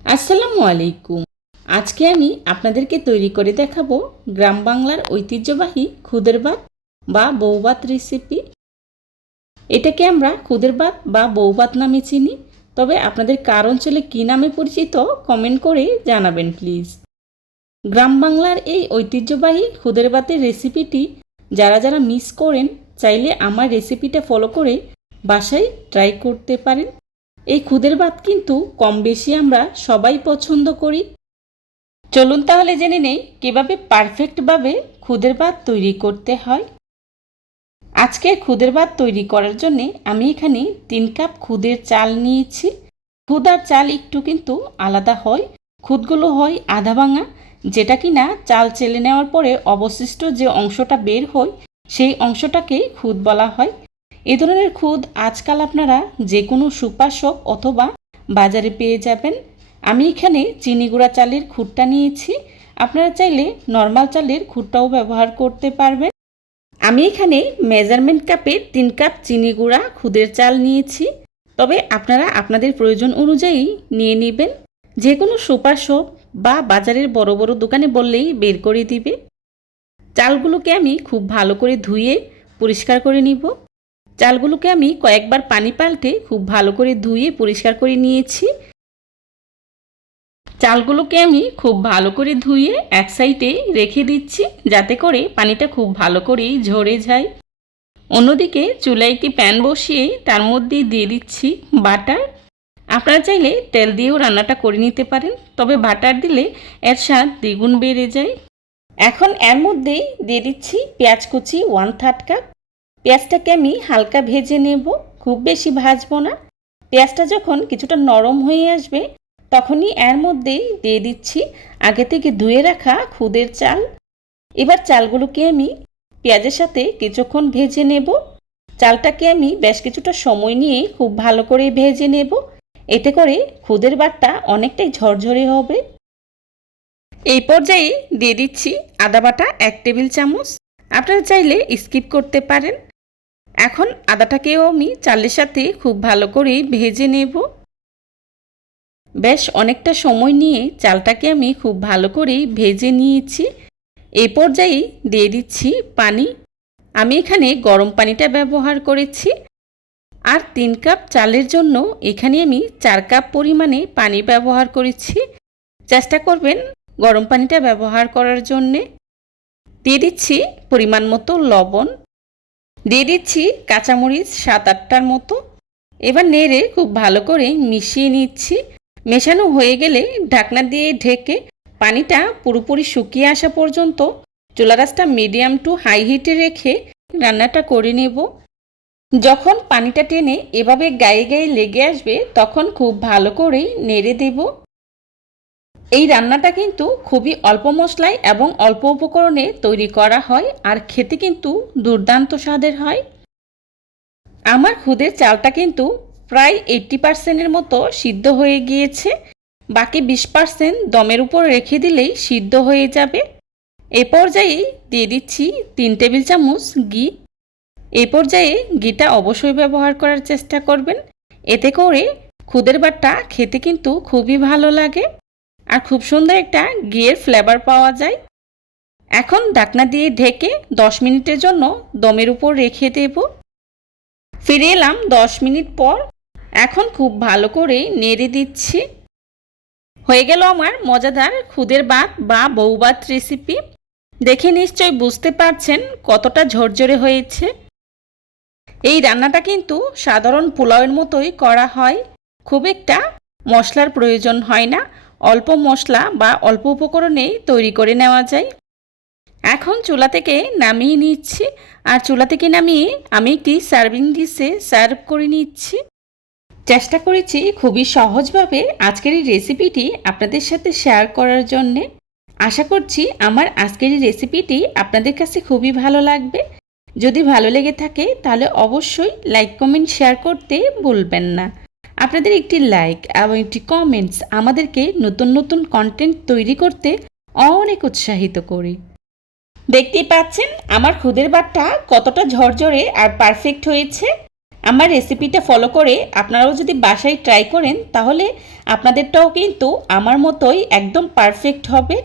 আসসালামু আলাইকুম। আজকে আমি আপনাদেরকে তৈরি করে দেখাবো গ্রাম বাংলার ঐতিহ্যবাহী খুদের ভাত বা বউভাত রেসিপি। এটাকে আমরা খুদের ভাত বা বউভাত নামে চিনি, তবে আপনাদের কার অঞ্চলে কী নামে পরিচিত কমেন্ট করে জানাবেন প্লিজ। গ্রাম বাংলার এই ঐতিহ্যবাহী খুদের ভাতের রেসিপিটি যারা যারা মিস করেন, চাইলে আমার রেসিপিটা ফলো করে বাসায় ট্রাই করতে পারেন। এই খুদের ভাত কিন্তু কম বেশি আমরা সবাই পছন্দ করি। চলুন তাহলে জেনে নেই কীভাবে পারফেক্টভাবে খুদের ভাত তৈরি করতে হয়। আজকে খুদের ভাত তৈরি করার জন্যে আমি এখানে 3 কাপ খুদের চাল নিয়েছি। খুদ আর চাল একটু কিন্তু আলাদা হয়। খুদগুলো হয় আধা ভাঙা, যেটা কিনা চাল চেলে নেওয়ার পরে অবশিষ্ট যে অংশটা বের হয় সেই অংশটাকে খুদ বলা হয়। এ ধরনের খুদ আজকাল আপনারা যে কোনো সুপার শপ অথবা বাজারে পেয়ে যাবেন। আমি এখানে চিনি গুঁড়া চালের খুদটা নিয়েছি, আপনারা চাইলে নর্মাল চালের খুদটাও ব্যবহার করতে পারবেন। আমি এখানে মেজারমেন্ট কাপে 3 কাপ চিনি গুঁড়া খুদের চাল নিয়েছি, তবে আপনারা আপনাদের প্রয়োজন অনুযায়ী নিয়ে নেবেন। যে কোনো সুপার শপ বা বাজারের বড় বড় দোকানে বললেই বের করে দিবে। চালগুলোকে আমি খুব ভালো করে ধুয়ে পরিষ্কার করে নিব। চালগুলোকে আমি কয়েকবার পানি পাল্টে খুব ভালো করে ধুয়ে পরিষ্কার করে নিয়েছি। চালগুলোকে আমি খুব ভালো করে ধুয়ে এক সাইডে রেখে দিচ্ছি, যাতে করে পানিটা খুব ভালো করেই ঝরে যায়। অন্যদিকে চুলায় একটি প্যান বসিয়ে তার মধ্যে দিয়ে দিচ্ছি বাটার। আপনারা চাইলে তেল দিয়েও রান্নাটা করে নিতে পারেন, তবে বাটার দিলে এর স্বাদ দ্বিগুণ বেড়ে যায়। এখন এর মধ্যেই দিয়ে দিচ্ছি পেঁয়াজ কুচি 1/3 কাপ। পেঁয়াজটাকে আমি হালকা ভেজে নেব, খুব বেশি ভাজবো না। পেঁয়াজটা যখন কিছুটা নরম হয়ে আসবে তখনই এর মধ্যেই দিয়ে দিচ্ছি আগে থেকে ধুয়ে রাখা খুদের চাল। এবার চালগুলোকে আমি পেঁয়াজের সাথে কিছুক্ষণ ভেজে নেব। চালটাকে আমি বেশ কিছুটা সময় নিয়ে খুব ভালো করে ভেজে নেব, এতে করে খুদের ভাতটা অনেকটাই ঝরঝরে হবে। এই পর্যায়ে দিয়ে দিচ্ছি আদা বাটা 1 টেবিল চামচ, আপনারা চাইলে স্কিপ করতে পারেন। এখন আদাটাকেও আমি চালের সাথে খুব ভালো করে ভেজে নেব। বেশ অনেকটা সময় নিয়ে চালটাকে আমি খুব ভালো করে ভেজে নিয়েছি। এই পর্যায়ে দিয়ে দিচ্ছি পানি। আমি এখানে গরম পানিটা ব্যবহার করেছি। আর 3 কাপ চালের জন্য এখানে আমি 4 কাপ পরিমাণে পানি ব্যবহার করেছি। চেষ্টা করবেন গরম পানিটা ব্যবহার করার জন্যে। দিয়ে দিচ্ছি পরিমাণ মতো লবণ, দিয়ে দিচ্ছি কাঁচামরিচ 7-8টার মতো। এবার নেড়ে খুব ভালো করে মিশিয়ে নিচ্ছি। মেশানো হয়ে গেলে ঢাকনা দিয়ে ঢেকে পানিটা পুরোপুরি শুকিয়ে আসা পর্যন্ত চুলা আঁচটা মিডিয়াম টু হাই হিটে রেখে রান্নাটা করে নেব। যখন পানিটা টেনে এভাবে গায়ে গায়ে লেগে আসবে তখন খুব ভালো করেই নেড়ে দেব। এই রান্নাটা কিন্তু খুবই অল্প মশলায় এবং অল্প উপকরণে তৈরি করা হয়, আর খেতে কিন্তু দুর্দান্ত স্বাদের হয়। আমার খুদের চালটা কিন্তু প্রায় 80% মতো সিদ্ধ হয়ে গিয়েছে। বাকি 20% দমের উপর রেখে দিলেই সিদ্ধ হয়ে যাবে। এ পর্যায়ে দিয়ে দিচ্ছি 3 টেবিল চামচ ঘি। এই পর্যায়ে ঘিটা অবশ্যই ব্যবহার করার চেষ্টা করবেন, এতে করে খুদের ভাতটা খেতে কিন্তু খুবই ভালো লাগে আর খুব সুন্দর একটা ঘিয়ের ফ্লেভার পাওয়া যায়। এখন ঢাকনা দিয়ে ঢেকে 10 মিনিটের জন্য দমের উপর রেখে দেব। ফিরে এলাম 10 মিনিট পর। এখন খুব ভালো করে নেড়ে দিচ্ছি। হয়ে গেল আমার মজাদার খুদের ভাত বা বউভাত রেসিপি। দেখে নিশ্চয় বুঝতে পারছেন কতটা ঝরঝরে হয়েছে। এই রান্নাটা কিন্তু সাধারণ পোলাওয়ের মতোই করা হয়, খুব একটা মশলার প্রয়োজন হয় না। অল্প মশলা বা অল্প উপকরণেই তৈরি করে নেওয়া যায়। এখন চুলা থেকে নামিয়ে নিচ্ছি, আর চুলা থেকে নামিয়ে আমি একটি সার্ভিং ডিশে সার্ভ করে নিচ্ছি। চেষ্টা করেছি খুবই সহজভাবে আজকের এই রেসিপিটি আপনাদের সাথে শেয়ার করার জন্যে। আশা করছি আমার আজকের এই রেসিপিটি আপনাদের কাছে খুবই ভালো লাগবে। যদি ভালো লেগে থাকে তাহলে অবশ্যই লাইক কমেন্ট শেয়ার করতে ভুলবেন না। আপনাদের একটি লাইক এবং একটি কমেন্টস আমাদেরকে নতুন নতুন কন্টেন্ট তৈরি করতে অনেক উৎসাহিত করে। দেখতেই পাচ্ছেন আমার খুদের ভাতটা কতটা ঝরঝরে আর পারফেক্ট হয়েছে। আমার রেসিপিটা ফলো করে আপনারাও যদি বাসায় ট্রাই করেন তাহলে আপনাদেরটাও কিন্তু আমার মতোই একদম পারফেক্ট হবে।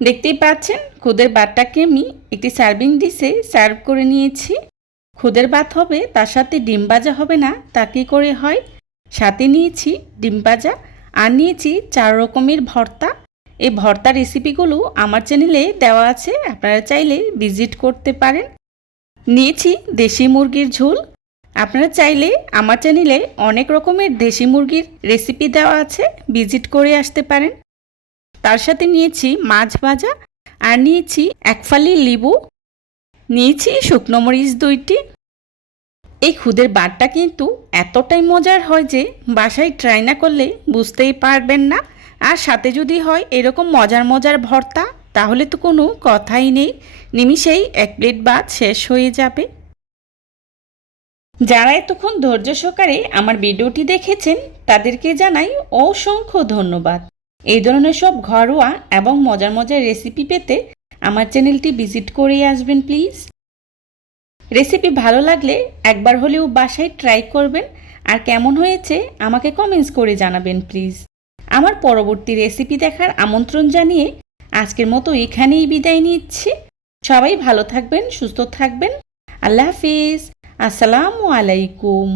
দেখতেই পাচ্ছেন খুদের ভাতটাকে আমি একটি সার্ভিং ডিশে সার্ভ করে নিয়েছি। খুদের ভাত হবে, তার সাথে ডিম ভাজা হবে না তা কী করে হয়। সাথে নিয়েছি ডিম ভাজা আর নিয়েছি 4 রকমের ভর্তা। এই ভর্তা রেসিপিগুলো আমার চ্যানেলে দেওয়া আছে, আপনারা চাইলে ভিজিট করতে পারেন। নিয়েছি দেশি মুরগির ঝোল। আপনারা চাইলে আমার চ্যানেলে অনেক রকমের দেশি মুরগির রেসিপি দেওয়া আছে, ভিজিট করে আসতে পারেন। তার সাথে নিয়েছি মাছ ভাজা আর নিয়েছি 1 ফালি লেবু, নিয়েছি শুকনো মরিচ 2টি। এই খুদের ভাতটা কিন্তু এতটাই মজার হয় যে বাসায় ট্রাই না করলে বুঝতেই পারবেন না। আর সাথে যদি হয় এরকম মজার মজার ভর্তা তাহলে তো কোনো কথাই নেই, নিমিষেই 1 প্লেট ভাত শেষ হয়ে যাবে। যারা এতক্ষণ ধৈর্য সহকারে আমার ভিডিওটি দেখেছেন তাদেরকে জানাই অসংখ্য ধন্যবাদ। এই ধরনের সব ঘরোয়া এবং মজার মজার রেসিপি পেতে আমার চ্যানেলটি ভিজিট করেই আসবেন প্লিজ। রেসিপি ভালো লাগলে একবার হলেও বাসায় ট্রাই করবেন আর কেমন হয়েছে আমাকে কমেন্টস করে জানাবেন প্লিজ। আমার পরবর্তী রেসিপি দেখার আমন্ত্রণ জানিয়ে আজকের মতো এখানেই বিদায় নিচ্ছি। সবাই ভালো থাকবেন, সুস্থ থাকবেন। আল্লাহ হাফিজ। আসসালামু আলাইকুম।